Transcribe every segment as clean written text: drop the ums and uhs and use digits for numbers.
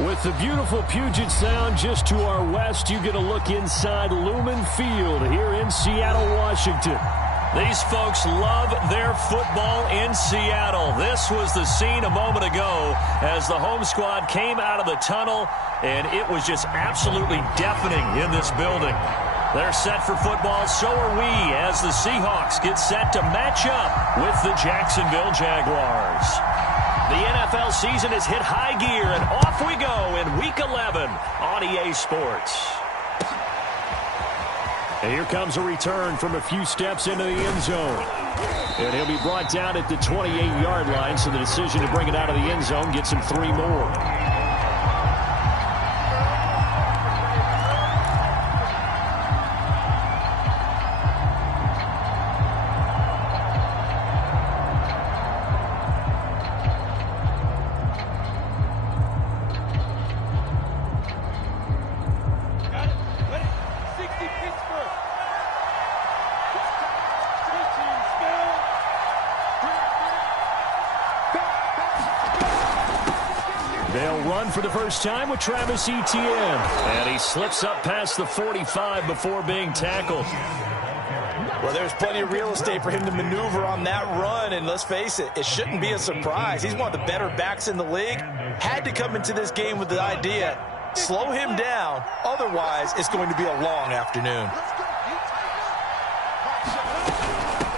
With the beautiful Puget Sound just to our west, you get a look inside Lumen Field here in Seattle, Washington. These folks love their football in Seattle. This was the scene a moment ago as the home squad came out of the tunnel, and it was just absolutely deafening in this building. They're set for football, so are we, as the Seahawks get set to match up with the Jacksonville Jaguars. The NFL season has hit high gear, and off we go in Week 11 on EA Sports. And here comes a return from a few steps into the end zone. And he'll be brought down at the 28-yard line, so the decision to bring it out of the end zone gets him 3 more. For the first time with Travis Etienne. And he slips up past the 45 before being tackled. Well, there's plenty of real estate for him to maneuver on that run, and let's face it, it shouldn't be a surprise. He's one of the better backs in the league. Had to come into this game with the idea, slow him down, otherwise it's going to be a long afternoon.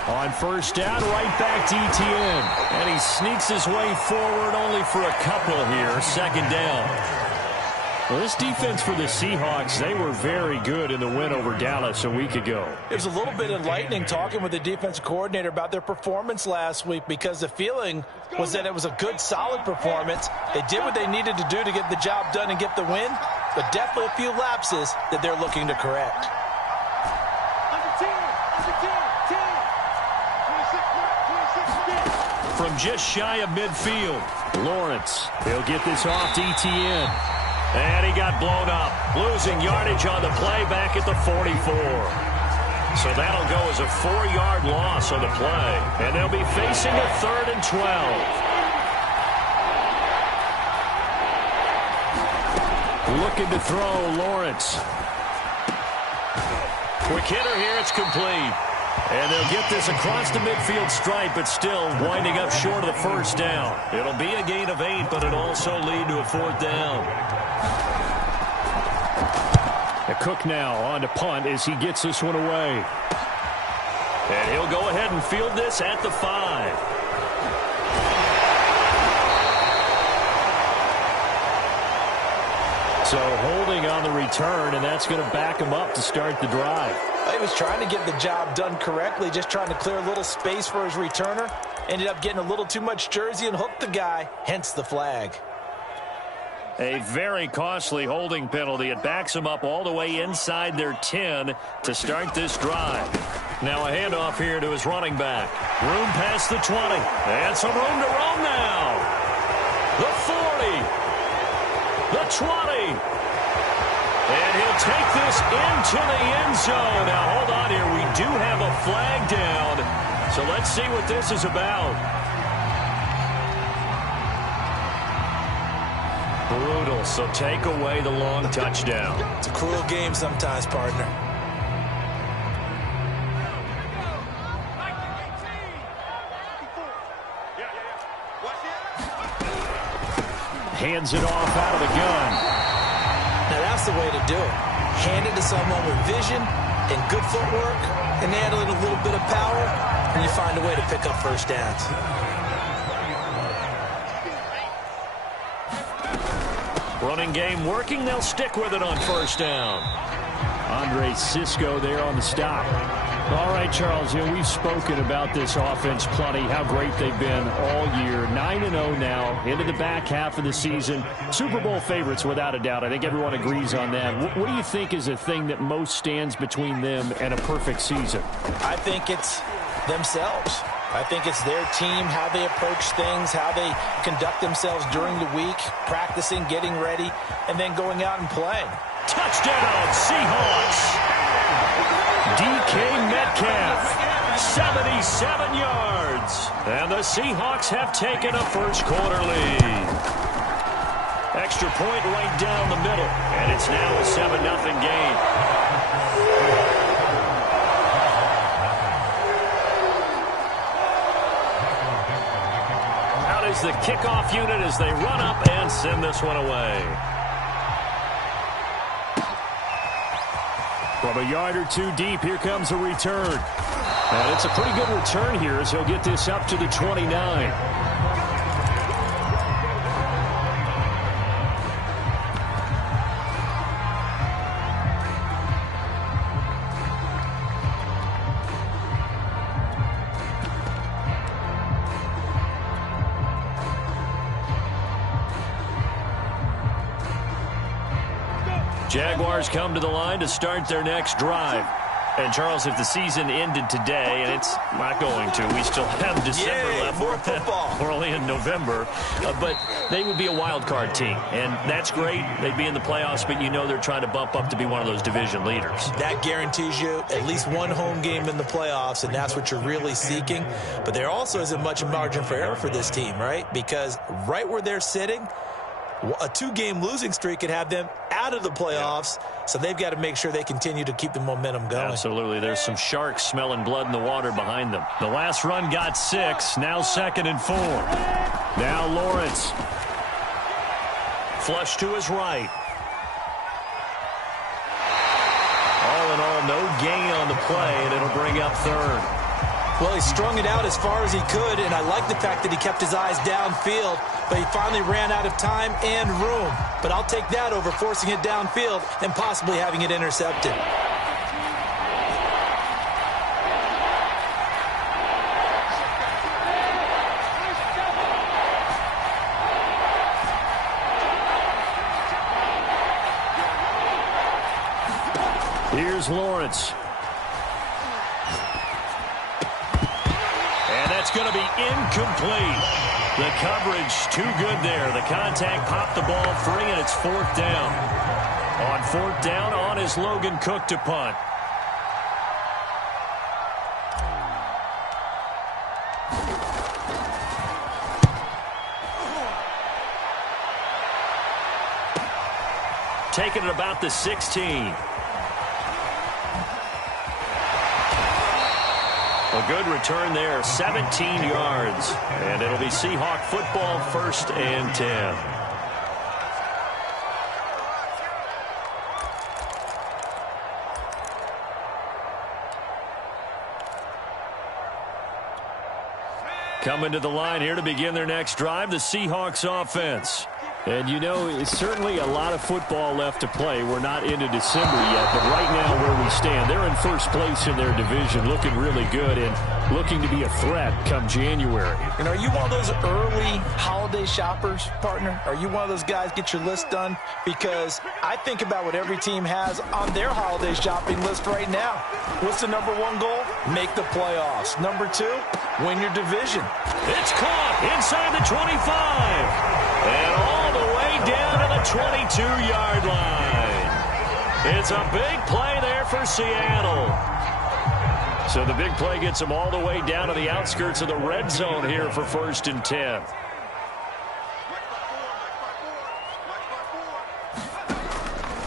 On first down, right back to Etienne. And he sneaks his way forward only for a couple here. Second down. Well, this defense for the Seahawks, they were very good in the win over Dallas a week ago. It was a little bit enlightening talking with the defensive coordinator about their performance last week, because the feeling was that it was a good, solid performance. They did what they needed to do to get the job done and get the win, but definitely a few lapses that they're looking to correct. From just shy of midfield, Lawrence. He'll get this off to Etienne. And he got blown up, losing yardage on the play back at the 44. So that'll go as a 4-yard loss on the play. And they'll be facing a 3rd and 12. Looking to throw, Lawrence. Quick hitter here, it's complete. And they'll get this across the midfield stripe, but still winding up short of the first down. It'll be a gain of 8, but it'll also lead to a 4th down. The Cook now on to punt as he gets this one away. And he'll go ahead and field this at the 5. So holding on the return, and that's going to back him up to start the drive. He was trying to get the job done correctly, just trying to clear a little space for his returner. Ended up getting a little too much jersey and hooked the guy, hence the flag. A very costly holding penalty. It backs them up all the way inside their 10 to start this drive. Now a handoff here to his running back. Room past the 20. And some room to roam now. The 40. The 20. And he'll take this into the end zone. Now, hold on here. We do have a flag down. So let's see what this is about. Brutal. So take away the long touchdown. It's a cruel game sometimes, partner. Hands it off out of the gun. Now that's the way to do it. Hand it to someone with vision and good footwork, and handle it a little bit of power, and you find a way to pick up first downs. Running game working. They'll stick with it on first down. Andre Cisco there on the stop. All right, Charles, we've spoken about this offense plenty, how great they've been all year. 9-0 now, into the back half of the season. Super Bowl favorites, without a doubt. I think everyone agrees on that. What do you think is the thing that most stands between them and a perfect season? I think it's themselves. I think it's their team, how they approach things, how they conduct themselves during the week, practicing, getting ready, and then going out and playing. Touchdown, Seahawks! DK Metcalf, 77 yards. And the Seahawks have taken a first quarter lead. Extra point right down the middle. And it's now a 7-0 game. Out is the kickoff unit as they run up and send this one away. From a yard or two deep, here comes a return. And it's a pretty good return here as he'll get this up to the 29. Jaguars come to the line to start their next drive. And, Charles, if the season ended today, and it's not going to, we still have December left. More football. We're only in November. But they would be a wild card team. And that's great. They'd be in the playoffs, but you know they're trying to bump up to be one of those division leaders. That guarantees you at least one home game in the playoffs, and that's what you're really seeking. But there also isn't much margin for error for this team, right? Because right where they're sitting, a 2-game losing streak could have them out of the playoffs, so they've got to make sure they continue to keep the momentum going. Absolutely. There's some sharks smelling blood in the water behind them. The last run got 6, now 2nd and 4. Now Lawrence. Flush to his right. All in all, no gain on the play, and it'll bring up 3rd. Well, he strung it out as far as he could, and I like the fact that he kept his eyes downfield, but he finally ran out of time and room. But I'll take that over forcing it downfield and possibly having it intercepted. Here's Lawrence. It's going to be incomplete. The coverage too good there. The contact popped the ball free, and it's 4th down. On 4th down, on is Logan Cook to punt. Taking it about the 16. A good return there, 17 yards. And it'll be Seahawk football, 1st and 10. Coming to the line here to begin their next drive, the Seahawks offense. And, you know, it's certainly a lot of football left to play. We're not into December yet, but right now where we stand, they're in first place in their division, looking really good and looking to be a threat come January. And are you one of those early holiday shoppers, partner? Are you one of those guys get your list done? Because I think about what every team has on their holiday shopping list right now. What's the number 1 goal? Make the playoffs. Number 2, win your division. It's caught inside the 25. And all the way down to the 22-yard line. It's a big play there for Seattle. So the big play gets them all the way down to the outskirts of the red zone here for 1st and 10.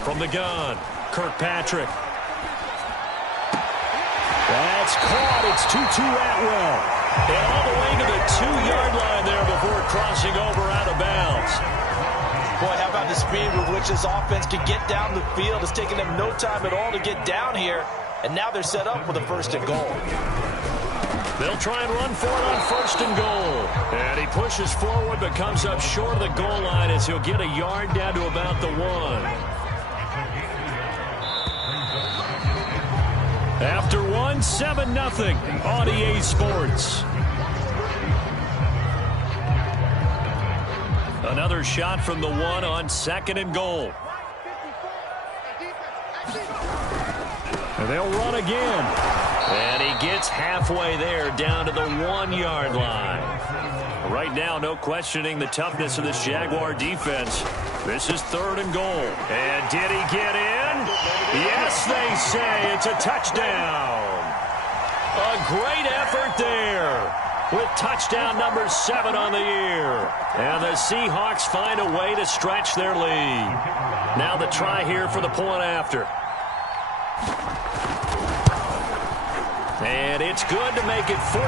From the gun, Kirkpatrick. That's caught. It's Tutu Atwell. And all the way to the 2-yard line there before crossing over out of bounds. Boy, how about the speed with which this offense can get down the field? It's taken them no time at all to get down here. And now they're set up with a 1st and goal. They'll try and run for it on 1st and goal. And he pushes forward but comes up short of the goal line as he'll get a yard down to about the 1. After 1, 7-0 on EA Sports. Another shot from the 1 on 2nd and goal. And they'll run again. And he gets halfway there down to the 1-yard line. Right now, no questioning the toughness of this Jaguar defense. This is 3rd and goal. And did he get in? Yes, they say it's a touchdown. A great effort there. with touchdown number 7 on the year. And the Seahawks find a way to stretch their lead. Now the try here for the point after. And it's good to make it 14-0.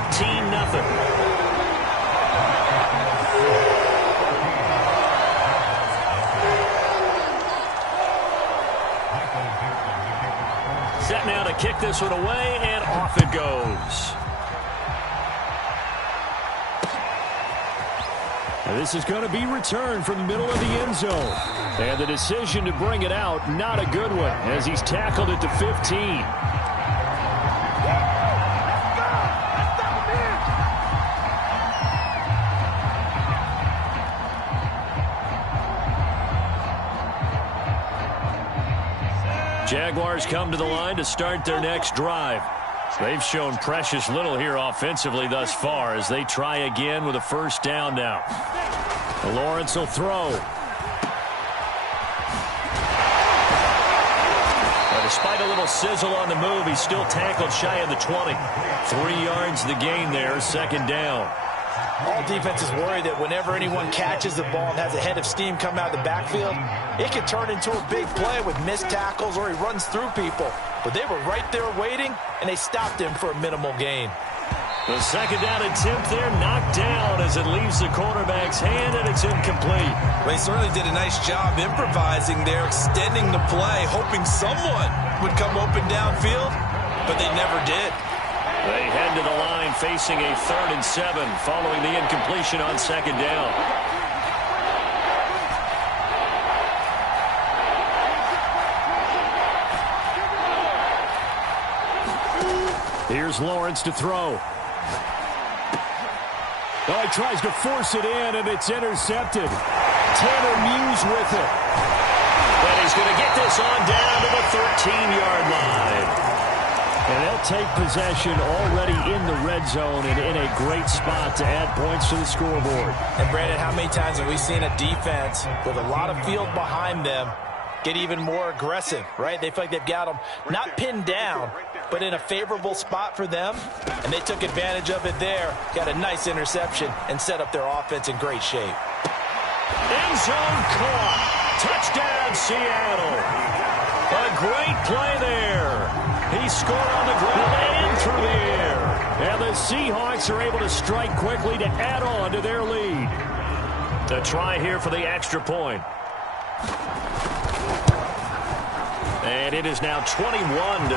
Set now to kick this one away, and off it goes. And this is going to be returned from the middle of the end zone. And the decision to bring it out, not a good one, as he's tackled it to 15. Jaguars come to the line to start their next drive. They've shown precious little here offensively thus far as they try again with a first down now. Lawrence will throw. But despite a little sizzle on the move, he's still tackled shy of the 20. 3 yards the gain there, second down. All defenses worry that whenever anyone catches the ball and has a head of steam come out of the backfield, it can turn into a big play with missed tackles or he runs through people. But they were right there waiting, and they stopped him for a minimal gain. The second down attempt there knocked down as it leaves the quarterback's hand, and it's incomplete. They certainly did a nice job improvising there, extending the play, hoping someone would come open downfield, but they never did. They head to the line facing a 3rd and 7 following the incompletion on second down. Here's Lawrence to throw. Oh, he tries to force it in, and it's intercepted. Tanner Muse with it. And he's going to get this on down to the 13-yard line. And they'll take possession already in the red zone and in a great spot to add points to the scoreboard. And, Brandon, how many times have we seen a defense with a lot of field behind them get even more aggressive, right? They feel like they've got them not pinned down, but in a favorable spot for them, and they took advantage of it there, got a nice interception, and set up their offense in great shape. End zone caught. Touchdown, Seattle. A great play there. He scored on the ground and through the air. And the Seahawks are able to strike quickly to add on to their lead. The try here for the extra point. And it is now 21-0.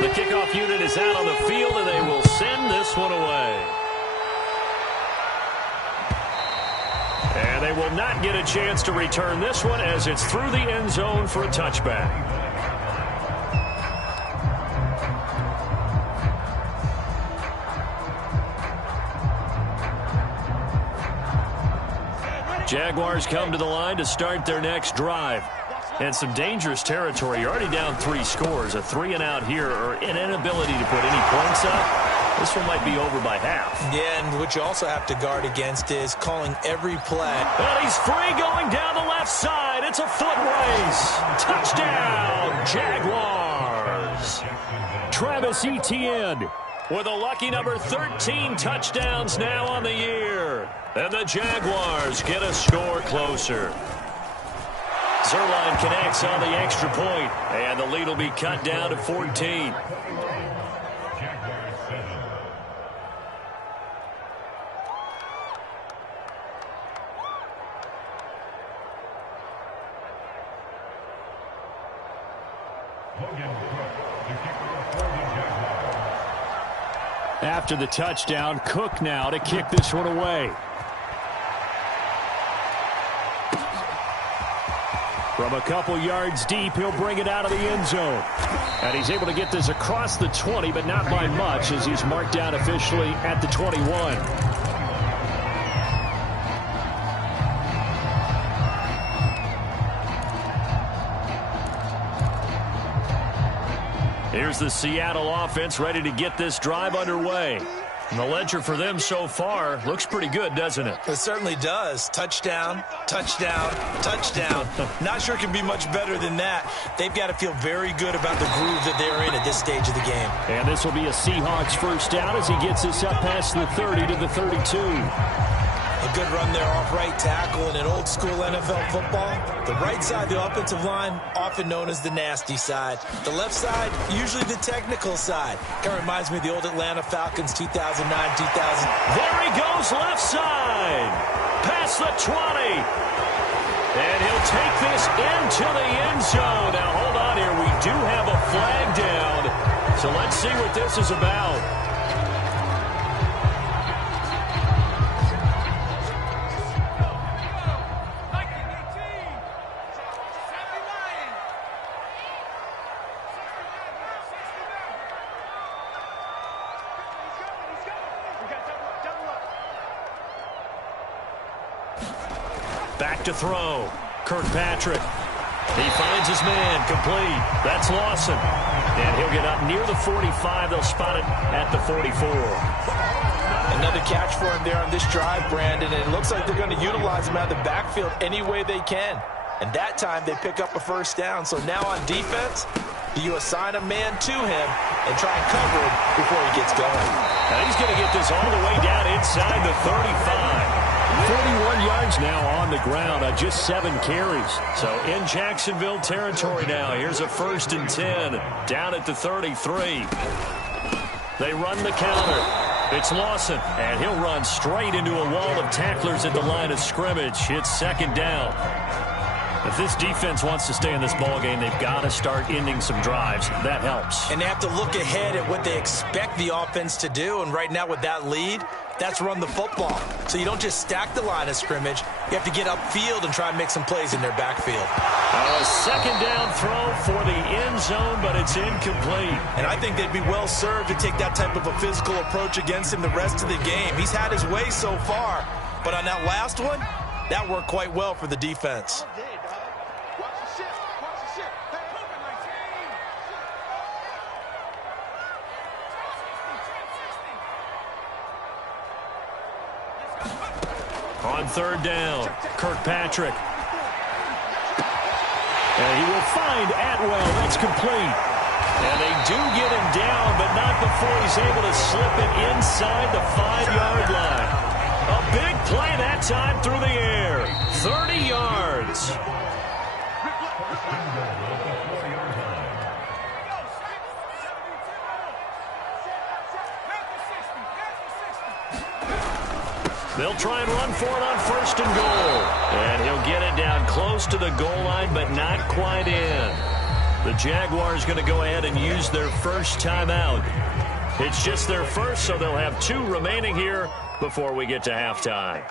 The kickoff unit is out on the field, and they will send this one away. And they will not get a chance to return this one as it's through the end zone for a touchback. Jaguars come to the line to start their next drive. And some dangerous territory. You're already down 3 scores. A 3-and-out here, or an inability to put any points up. This one might be over by half. Yeah, and what you also have to guard against is calling every play. And he's free going down the left side. It's a foot race. Touchdown, Jaguars. Travis Etienne with a lucky number 13 touchdowns now on the year. And the Jaguars get a score closer. Zuerlein connects on the extra point, and the lead will be cut down to 14. After the touchdown, Cook now to kick this one away. From a couple yards deep, he'll bring it out of the end zone. And he's able to get this across the 20, but not by much, as he's marked down officially at the 21. Here's the Seattle offense ready to get this drive underway. And the ledger for them so far looks pretty good, doesn't it? It certainly does. Touchdown, touchdown, touchdown. Not sure it can be much better than that. They've got to feel very good about the groove that they're in at this stage of the game. And this will be a Seahawks first down as he gets this up past the 30 to the 32. A good run there off right tackle in an old-school NFL football. The right side, the offensive line, often known as the nasty side. The left side, usually the technical side. Kind of reminds me of the old Atlanta Falcons 2009-2000. There he goes, left side. Past the 20. And he'll take this into the end zone. Now, hold on here. We do have a flag down. So let's see what this is about. Back to throw. Kirkpatrick. He finds his man. Complete. That's Lawson. And he'll get up near the 45. They'll spot it at the 44. Another catch for him there on this drive, Brandon. And it looks like they're going to utilize him out of the backfield any way they can. And that time they pick up a first down. So now on defense, you assign a man to him and try and cover him before he gets going. Now he's going to get this all the way down inside the 35. 41 yards now on the ground on just 7 carries. So in Jacksonville territory now. Here's a 1st and 10 down at the 33. They run the counter. It's Lawson, and he'll run straight into a wall of tacklers at the line of scrimmage. It's 2nd down. If this defense wants to stay in this ballgame, they've got to start ending some drives. That helps. And they have to look ahead at what they expect the offense to do. And right now with that lead, that's run the football. So you don't just stack the line of scrimmage. You have to get upfield and try and make some plays in their backfield. A 2nd down throw for the end zone, but it's incomplete. And I think they'd be well served to take that type of a physical approach against him the rest of the game. He's had his way so far. But on that last one, that worked quite well for the defense. On 3rd down, Kirkpatrick. And he will find Atwell. That's complete. And they do get him down, but not before he's able to slip it inside the 5-yard line. A big play that time through the air. 30 yards. They'll try and run for it on 1st and goal. And he'll get it down close to the goal line, but not quite in. The Jaguars going to go ahead and use their first timeout. It's just their first, so they'll have 2 remaining here before we get to halftime.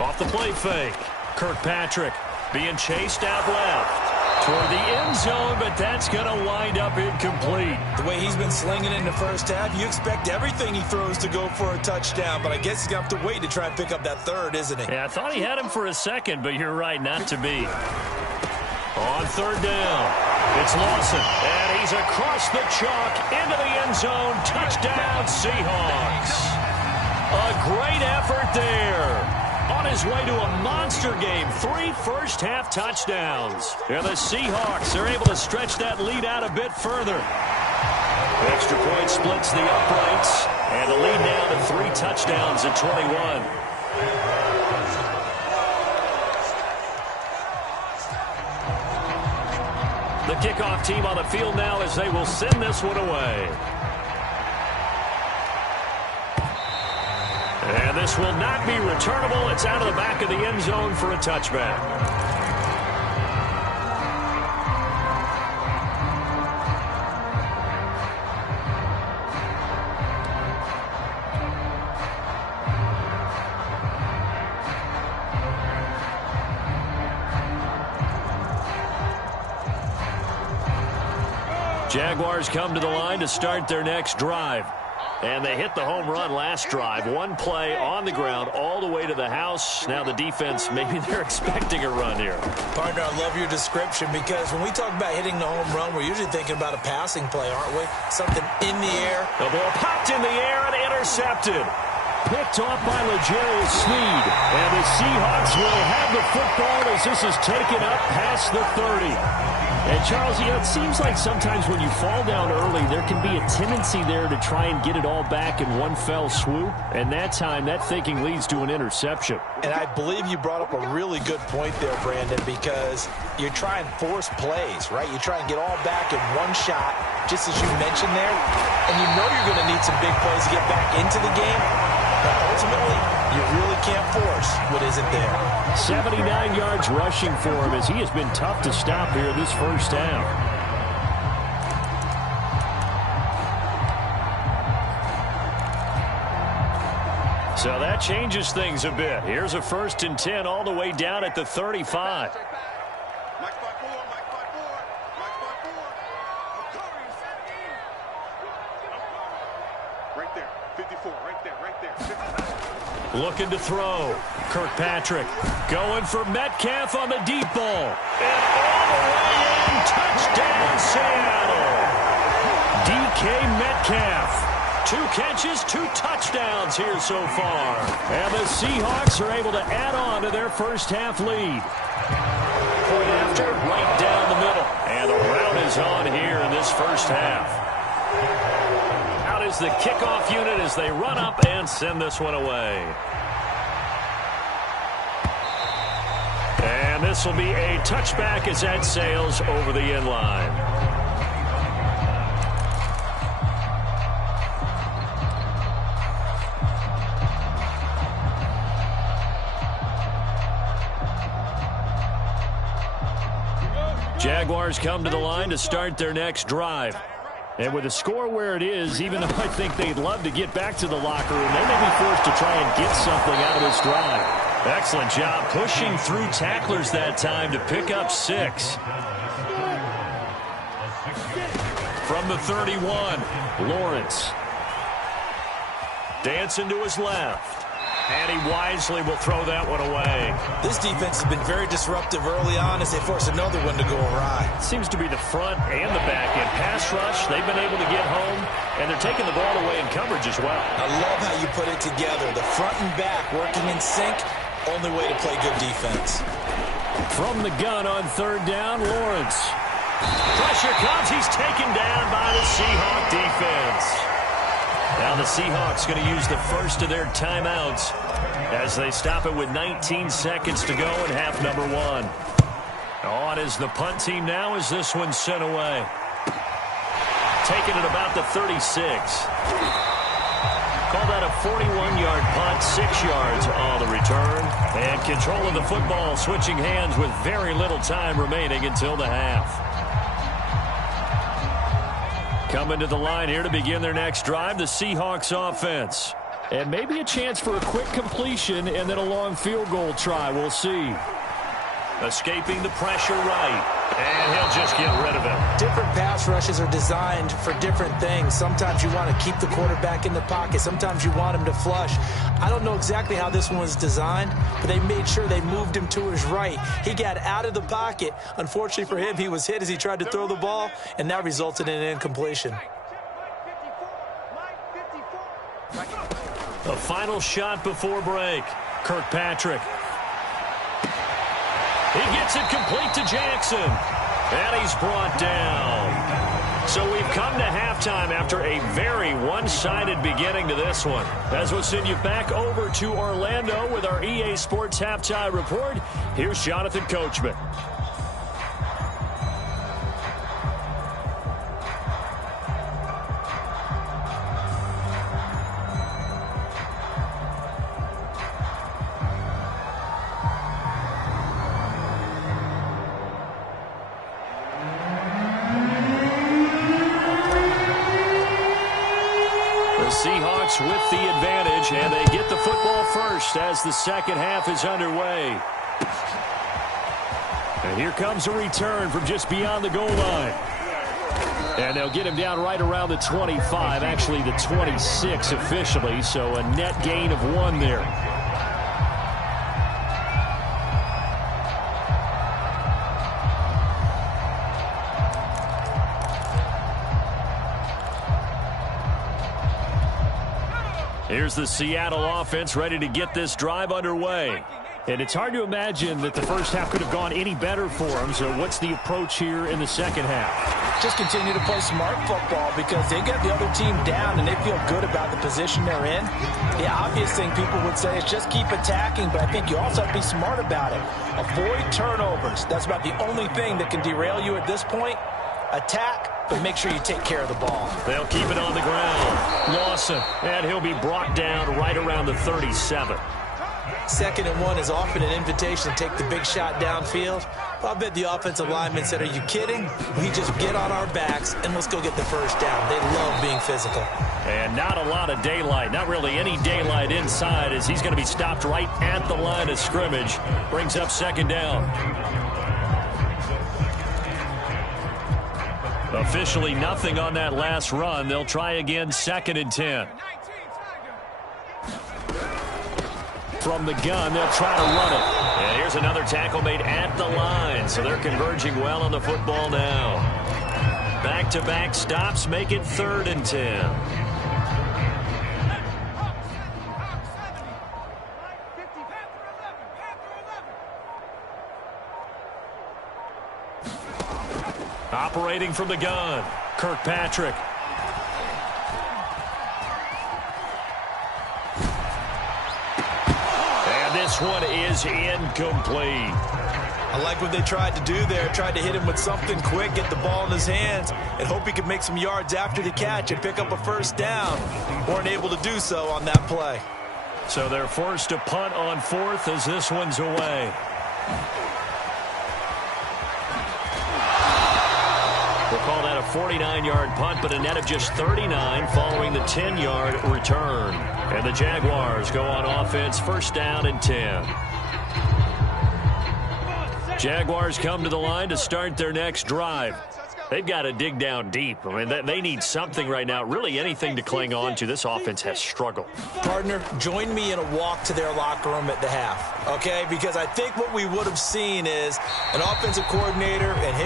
Off the play fake. Kirkpatrick being chased out left toward the end zone, but that's going to wind up incomplete. The way he's been slinging in the first half, you expect everything he throws to go for a touchdown, but I guess he's going to have to wait to try and pick up that 3rd, isn't he? Yeah, I thought he had him for a second, but you're right, not to be. On 3rd down, it's Lawson, and he's across the chalk into the end zone. Touchdown, Seahawks. A great effort there. On his way to a monster game, 3 first-half touchdowns. And the Seahawks are able to stretch that lead out a bit further. Extra point splits the uprights, and the lead now to 3 touchdowns at 21. The kickoff team on the field now as they will send this one away. And this will not be returnable. It's out of the back of the end zone for a touchback. Jaguars come to the line to start their next drive. And they hit the home run last drive. One play on the ground all the way to the house. Now the defense, maybe they're expecting a run here. Partner, I love your description because when we talk about hitting the home run, we're usually thinking about a passing play, aren't we? Something in the air. The ball popped in the air and intercepted. Picked off by L'Jarius Sneed. And the Seahawks will have the football as this is taken up past the 30. And, Charles, you know, it seems like sometimes when you fall down early, there can be a tendency there to try and get it all back in one fell swoop. And that time, that thinking leads to an interception. And I believe you brought up a really good point there, Brandon, because you try and force plays, right? You try and get all back in one shot, just as you mentioned there. And you know you're going to need some big plays to get back into the game. But ultimately, you really can't force what isn't there. 79 yards rushing for him as he has been tough to stop here this first half. So that changes things a bit. Here's a 1st and 10 all the way down at the 35. Looking to throw. Kirkpatrick going for Metcalf on the deep ball. And all the way in. Touchdown, Seattle. DK Metcalf. 2 catches, 2 touchdowns here so far. And the Seahawks are able to add on to their first half lead. Point after, right down the middle. And the rout is on here in this first half. Out is the kickoff unit as they run up and send this one away. And this will be a touchback as that sails over the end line. Jaguars come to the line to start their next drive. And with the score where it is, even though I think they'd love to get back to the locker room, they may be forced to try and get something out of this drive. Excellent job pushing through tacklers that time to pick up 6. From the 31, Lawrence. Dancing to his left. And he wisely will throw that one away. This defense has been very disruptive early on as they force another one to go awry. Seems to be the front and the back end. Pass rush, they've been able to get home, and they're taking the ball away in coverage as well. I love how you put it together. The front and back working in sync. Only way to play good defense. From the gun on 3rd down, Lawrence. Pressure comes. He's taken down by the Seahawk defense. Now the Seahawks going to use the first of their timeouts as they stop it with 19 seconds to go in half number 1. On is the punt team now as this one's sent away. Taking it about the 36. Call that a 41-yard punt, 6 yards on the return. And control of the football switching hands with very little time remaining until the half. Coming to the line here to begin their next drive, the Seahawks offense. And maybe a chance for a quick completion and then a long field goal try. We'll see. Escaping the pressure right. And he'll just get rid of it. Different pass rushes are designed for different things. Sometimes you want to keep the quarterback in the pocket. Sometimes you want him to flush. I don't know exactly how this one was designed, but they made sure they moved him to his right. He got out of the pocket. Unfortunately for him, he was hit as he tried to throw the ball, and that resulted in an incompletion. The final shot before break. Kirkpatrick. He gets it complete to Jackson. And he's brought down. So we've come to halftime after a very one-sided beginning to this one. As we'll send you back over to Orlando with our EA Sports Halftime Report, here's Jonathan Coachman. Seahawks with the advantage, and they get the football first as the second half is underway. And here comes a return from just beyond the goal line. And they'll get him down right around the 25, actually the 26 officially, so a net gain of 1 there. Here's the Seattle offense ready to get this drive underway. And it's hard to imagine that the first half could have gone any better for them. So what's the approach here in the second half? Just continue to play smart football because they got the other team down and they feel good about the position they're in. The obvious thing people would say is just keep attacking, but I think you also have to be smart about it. Avoid turnovers. That's about the only thing that can derail you at this point. Attack, but make sure you take care of the ball. They'll keep it on the ground. Lawson, and he'll be brought down right around the 37. 2nd and 1 is often an invitation to take the big shot downfield. But I bet the offensive lineman said, are you kidding? We just get on our backs and let's go get the first down. They love being physical. And not a lot of daylight, not really any daylight inside as he's going to be stopped right at the line of scrimmage. Brings up 2nd down. Officially nothing on that last run. They'll try again 2nd and 10. From the gun, they'll try to run it. And here's another tackle made at the line. So they're converging well on the football now. Back-to-back stops make it 3rd and 10. Operating from the gun, Kirkpatrick. This one is incomplete. I like what they tried to do there. Tried to hit him with something quick, get the ball in his hands, and hope he could make some yards after the catch and pick up a first down. Weren't able to do so on that play. So they're forced to punt on 4th as this one's away. We'll call that a 49-yard punt, but a net of just 39 following the 10-yard return. And the Jaguars go on offense, 1st down and 10. Jaguars come to the line to start their next drive. They've got to dig down deep. I mean, they need something right now, really anything to cling on to. This offense has struggled. Partner, join me in a walk to their locker room at the half, okay? Because I think what we would have seen is an offensive coordinator and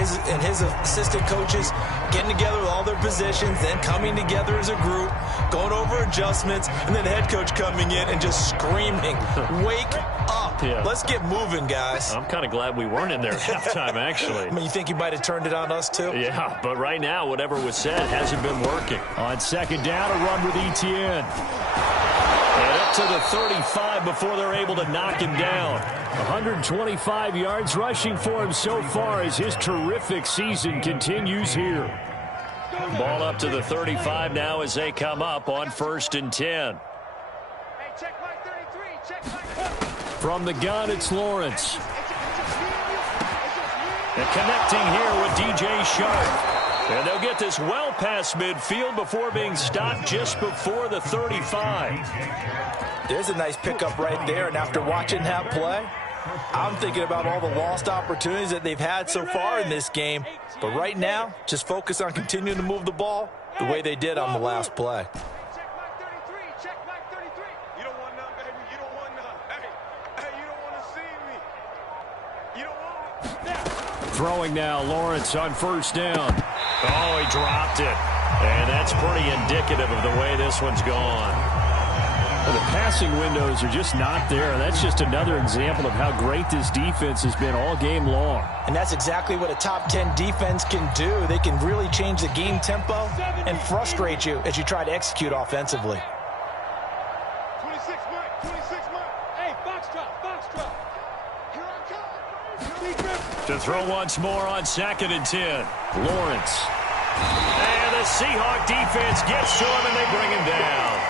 his assistant coaches getting together with all their positions, then coming together as a group, going over adjustments, and then the head coach coming in and just screaming, wake up. Yeah. Let's get moving, guys. I'm kind of glad we weren't in there at halftime, actually. I mean, you think you might have turned it on us, too? Yeah, but right now, whatever was said hasn't been working. On 2nd down, a run with Etienne. And up to the 35 before they're able to knock him down. 125 yards rushing for him so far as his terrific season continues here. Ball up to the 35 now as they come up on 1st and 10. From the gun, it's Lawrence. And connecting here with DJ Sharp. And they'll get this well past midfield before being stopped just before the 35. There's a nice pickup right there, and after watching that play, I'm thinking about all the lost opportunities that they've had so far in this game. But right now, just focus on continuing to move the ball the way they did on the last play. Throwing now, Lawrence on 1st down. Oh, he dropped it. And that's pretty indicative of the way this one's gone. Well, the passing windows are just not there. That's just another example of how great this defense has been all game long. And that's exactly what a top 10 defense can do. They can really change the game tempo and frustrate you as you try to execute offensively. 26 Mike, 26 Mike. Hey, box drop. Here I come. To throw once more on 2nd and 10. Lawrence. And the Seahawk defense gets to him and they bring him down.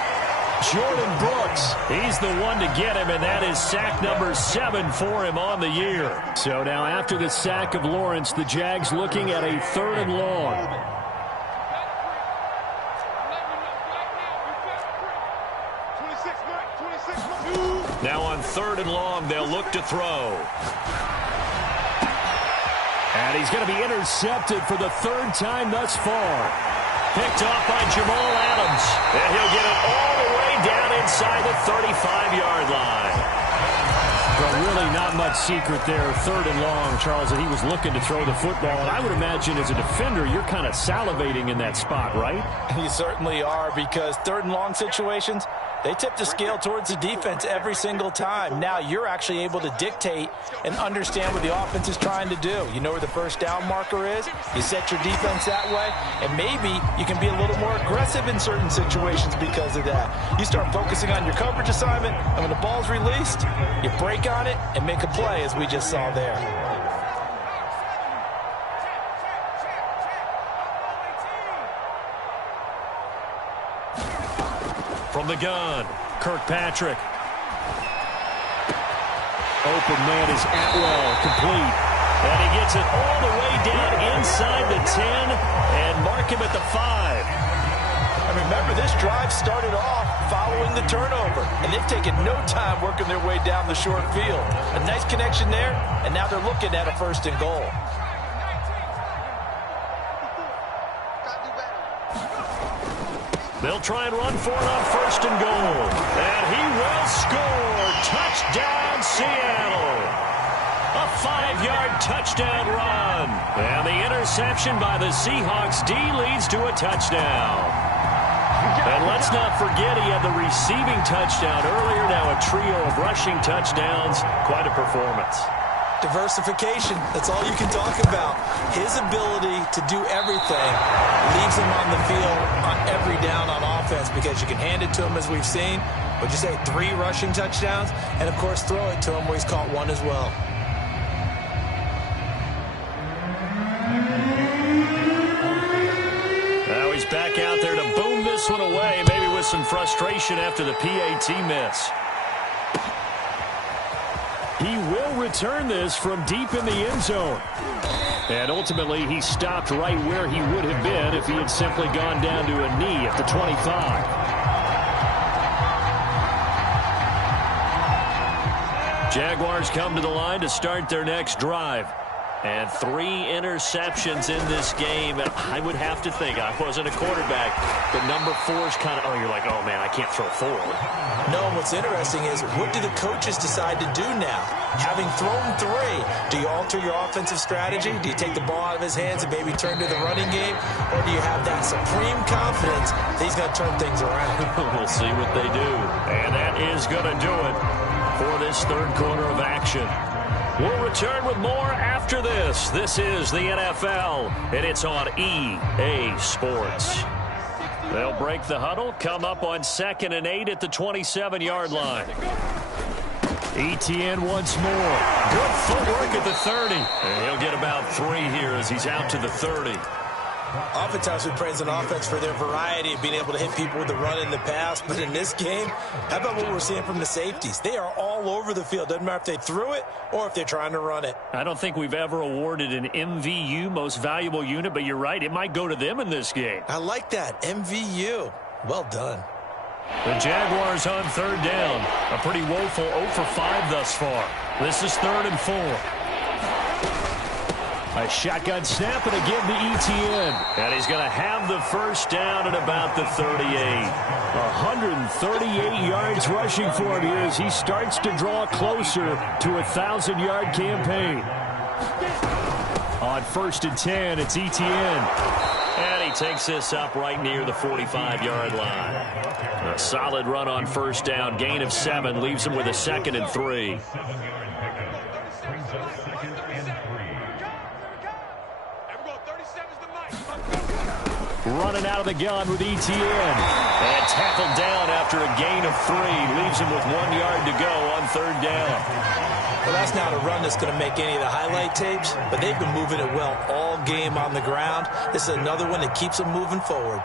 Jordan Brooks, he's the one to get him, and that is sack number 7 for him on the year. So now after the sack of Lawrence, the Jags looking at a 3rd and long. Now on 3rd and long, they'll look to throw. And he's going to be intercepted for the third time thus far. Picked off by Jamal Adams. And he'll get it all the way down inside the 35-yard line. Well, really not much secret there. Third and long, Charles, that he was looking to throw the football. And I would imagine as a defender, you're kind of salivating in that spot, right? You certainly are, because third and long situations, they tip the scale towards the defense every single time. Now you're actually able to dictate and understand what the offense is trying to do. You know where the first down marker is. You set your defense that way, and maybe you can be a little more aggressive in certain situations because of that. You start focusing on your coverage assignment, and when the ball's released, you break on it and make a play, as we just saw there. From the gun, Kirkpatrick. Open man is Atwell, complete. And he gets it all the way down inside the 10 and mark him at the 5. And remember, this drive started off following the turnover, and they've taken no time working their way down the short field. A nice connection there, and now they're looking at a first and goal. They'll try and run for it on first and goal. And he will score. Touchdown, Seattle. A 5-yard touchdown run. And the interception by the Seahawks D leads to a touchdown. And let's not forget he had the receiving touchdown earlier. Now a trio of rushing touchdowns. Quite a performance. Diversification, that's all you can talk about. His ability to do everything leaves him on the field on every down on offense, because you can hand it to him, as we've seen. Would you say 3 rushing touchdowns? And, of course, throw it to him where he's caught 1 as well. Now he's back out there to boom this one away, maybe with some frustration after the PAT miss. He will return this from deep in the end zone. And ultimately, he stopped right where he would have been if he had simply gone down to a knee at the 25. Jaguars come to the line to start their next drive. And 3 interceptions in this game. I would have to think, I wasn't a quarterback, but number 4 is kind of, you're like, oh, man, I can't throw 4. No, and what's interesting is, what do the coaches decide to do now? Having thrown 3, do you alter your offensive strategy? Do you take the ball out of his hands and maybe turn to the running game? Or do you have that supreme confidence that he's going to turn things around? We'll see what they do. And that is going to do it for this third quarter of action. We'll return with more after this. This is the NFL, and it's on EA Sports. They'll break the huddle, come up on 2nd and 8 at the 27-yard line. ETN once more. Good footwork at the 30. And he'll get about 3 here as he's out to the 30. Oftentimes we praise an offense for their variety of being able to hit people with the run in the pass. But in this game, how about what we're seeing from the safeties? They are all over the field. Doesn't matter if they threw it or if they're trying to run it. I don't think we've ever awarded an MVU, most valuable unit, but you're right. It might go to them in this game. I like that. MVU. Well done. The Jaguars on 3rd down. A pretty woeful 0 for 5 thus far. This is 3rd and 4. A shotgun snap and again to ETN. And he's going to have the first down at about the 38. 138 yards rushing for him here as he starts to draw closer to a 1,000-yard campaign. On 1st and 10, it's ETN. And he takes this up right near the 45-yard line. A solid run on first down. Gain of 7 leaves him with a 2nd and 3. Running out of the gun with ETN. And tackled down after a gain of 3. Leaves him with 1 yard to go on 3rd down. Well, that's not a run that's going to make any of the highlight tapes, but they've been moving it well all game on the ground. This is another one that keeps them moving forward.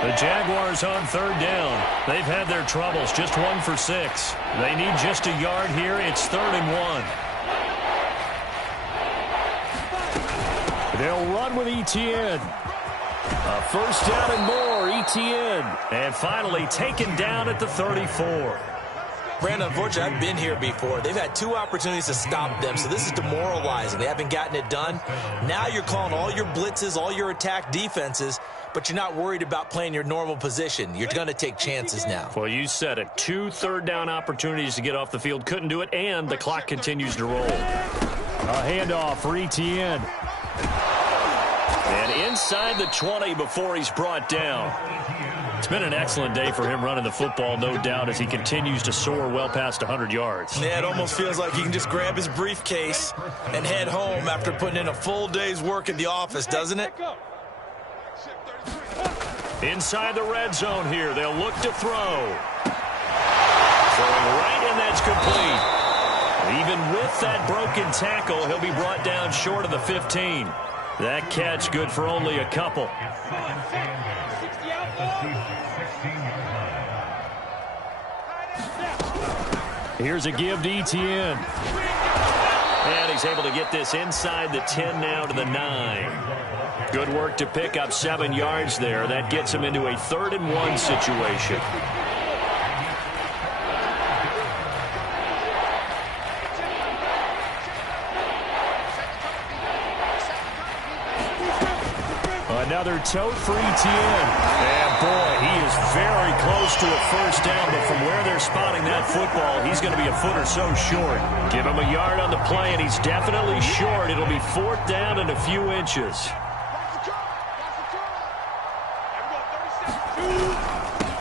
The Jaguars on 3rd down. They've had their troubles, just 1 for 6. They need just a yard here. It's 3rd and 1. They'll run with ETN. First down and more, Etienne. And finally taken down at the 34. Brandon, unfortunately, I've been here before. They've had 2 opportunities to stop them, so this is demoralizing. They haven't gotten it done. Now you're calling all your blitzes, all your attack defenses, but you're not worried about playing your normal position. You're going to take chances now. Well, you said it. 2 third-down opportunities to get off the field. Couldn't do it, and the clock continues to roll. A handoff for Etienne. And inside the 20 before he's brought down. It's been an excellent day for him running the football, no doubt, as he continues to soar well past 100 yards. Yeah, it almost feels like he can just grab his briefcase and head home after putting in a full day's work at the office, doesn't it? Inside the red zone here, they'll look to throw. Throwing right, and that's complete. Even with that broken tackle, he'll be brought down short of the 15. That catch good for only a couple. Here's a give to Etienne. And he's able to get this inside the 10 now to the 9. Good work to pick up 7 yards there. That gets him into a 3rd-and-1 situation. Another tote for Etienne. And boy, he is very close to a first down, but from where they're spotting that football, he's going to be a foot or so short. Give him a yard on the play, and he's definitely short. It'll be 4th down and a few inches.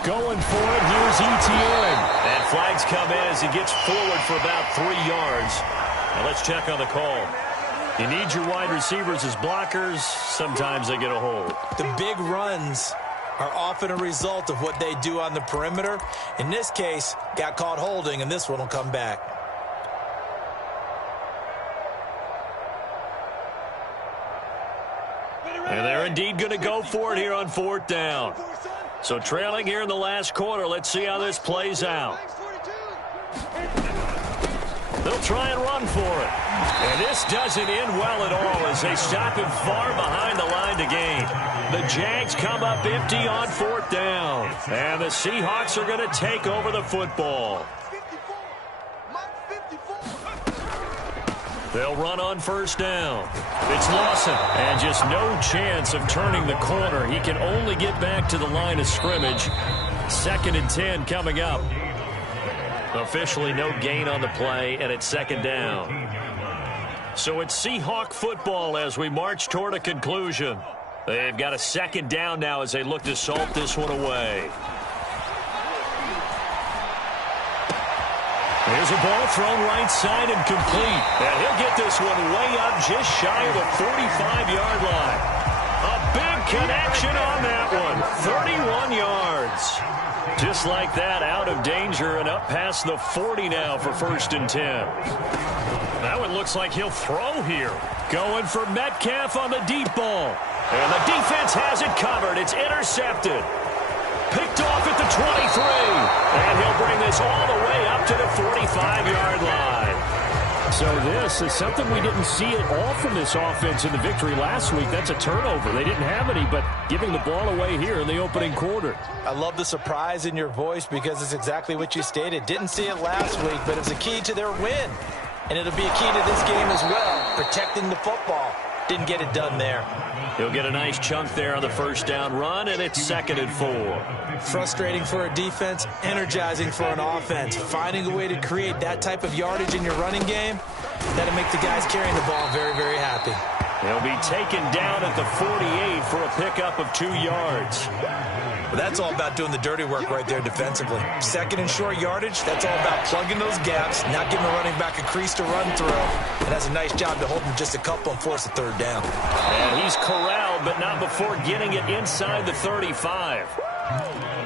Going for it, here's Etienne. And flags come in as he gets forward for about 3 yards. Now let's check on the call. You need your wide receivers as blockers. Sometimes they get a hold. The big runs are often a result of what they do on the perimeter. In this case, got caught holding, and this one will come back. And they're indeed going to go for it here on 4th down. So trailing here in the last quarter. Let's see how this plays out. They'll try and run for it. And this doesn't end well at all as they stop him far behind the line to gain. The Jags come up empty on 4th down. And the Seahawks are going to take over the football. They'll run on 1st down. It's Lawson. And just no chance of turning the corner. He can only get back to the line of scrimmage. 2nd and 10 coming up. Officially no gain on the play, and it's 2nd down. So it's Seahawk football as we march toward a conclusion. They've got a 2nd down now as they look to salt this one away. There's a ball thrown right side and complete. And he'll get this one way up just shy of the 45-yard line. A big connection on that one. 31 yards. Just like that, out of danger and up past the 40 now for 1st and 10. That one looks like he'll throw here. Going for Metcalf on the deep ball. And the defense has it covered. It's intercepted. Picked off at the 23. And he'll bring this all the way up to the 45-yard line. So this is something we didn't see at all from this offense in the victory last week. That's a turnover. They didn't have any, but giving the ball away here in the opening quarter. I love the surprise in your voice because it's exactly what you stated. Didn't see it last week, but it's a key to their win. And it'll be a key to this game as well, protecting the football. Didn't get it done there. He'll get a nice chunk there on the 1st down run, and it's 2nd and 4. Frustrating for a defense, energizing for an offense. Finding a way to create that type of yardage in your running game, that'll make the guys carrying the ball very, very happy. He'll be taken down at the 48 for a pickup of 2 yards. Well, that's all about doing the dirty work right there defensively. 2nd and short yardage, that's all about plugging those gaps, not giving a running back a crease to run through. And that's a nice job to hold him just a couple and force a 3rd down. And he's corralled, but not before getting it inside the 35.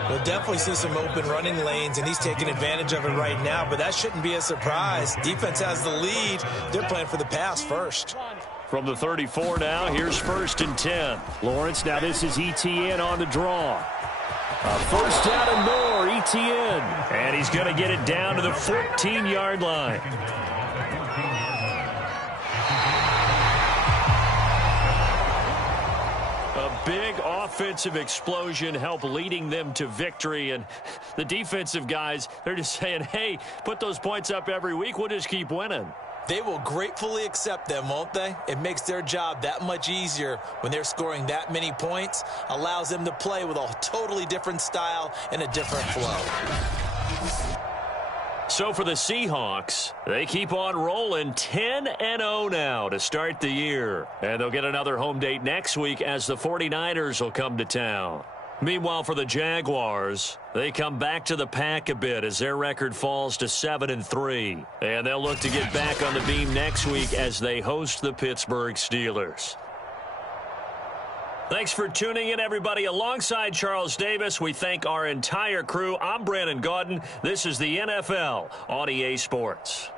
We'll definitely see some open running lanes, and he's taking advantage of it right now, but that shouldn't be a surprise. Defense has the lead. They're playing for the pass first. From the 34 now, here's 1st and 10. Lawrence, now this is Etienne on the draw. A 1st down and more, Etienne. And he's going to get it down to the 14-yard line. A big offensive explosion help leading them to victory. And the defensive guys, they're just saying, hey, put those points up every week. We'll just keep winning. They will gratefully accept them, won't they? It makes their job that much easier when they're scoring that many points. Allows them to play with a totally different style and a different flow. So for the Seahawks, they keep on rolling 10-0 now to start the year. And they'll get another home date next week as the 49ers will come to town. Meanwhile, for the Jaguars, they come back to the pack a bit as their record falls to 7-3. And they'll look to get back on the beam next week as they host the Pittsburgh Steelers. Thanks for tuning in, everybody. Alongside Charles Davis, we thank our entire crew. I'm Brandon Gaudin. This is the NFL on EA Sports.